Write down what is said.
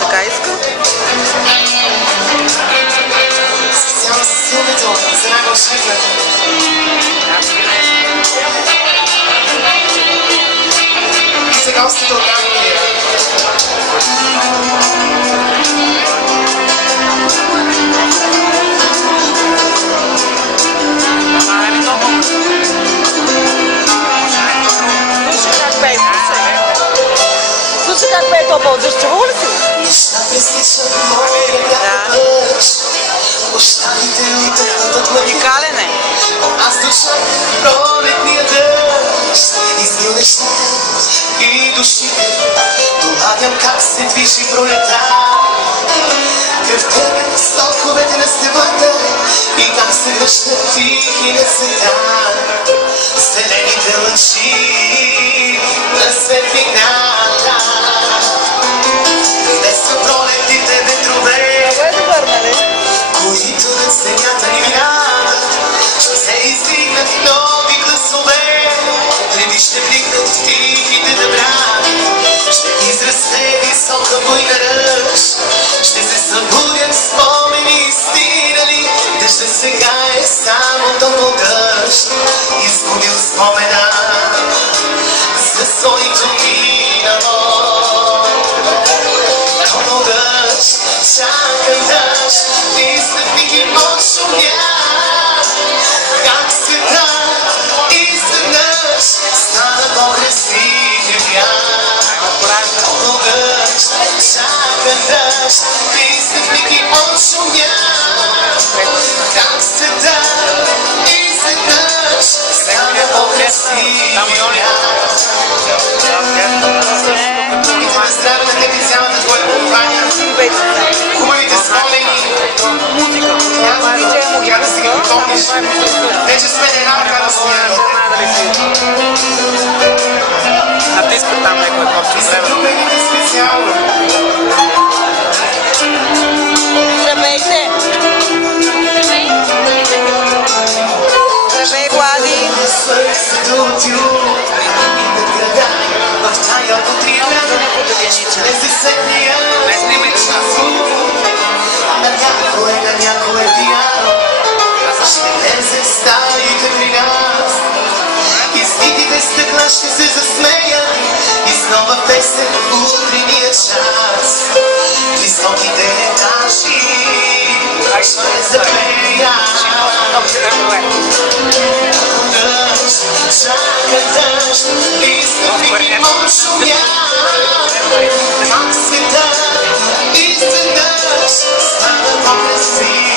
Така иска? Сега още Слушай как пее това бълзър, чувал ли си? Уникален е. Аз душах пролетния дъжд, измил неща и душите. Долагам как се движи пролета. Кръвта ми столковете на стебата и как се връщат тихи на света. Зелените лъчи на светлината. Не са пролетните ветрове, които над земята ни минават. Ще се издигнат нови гласове, треви ще бликнат в тихите дъбрави. Ще израсте висока буйна ръж, ще се събудят спомени стигнали. Дъждът сега е само топъл дъжд, изгубил спомена за своето минало. Топъл дъжд, чакам дъжд, изтъпник и отшумя. Как света изведнъж стана по-красив бяг. Топъл дъжд, чакам дъжд, изтъпник и отшумя. Как света изведнъж стана по-красив бяг. Идеме здраве на тебе цялата твоя компания. Хубавите спомени. Няма да си ги припомниш. Вече сме една ръка да смяна. Натискат там някой копче време. Специално. Здравейте! Здравей, Влади! Сърцето от юг и на града в тая утрина. Не се сетния. Не снимайте нас. На някое пияно ще лезе в стаите при нас. Избитите стъкла ще се засмеят и с нова песен утрения час. Високите етажи ще запея. Дъжд, чака дъжд, изтъпник и шумя. Как света изведнъж стана по-красив.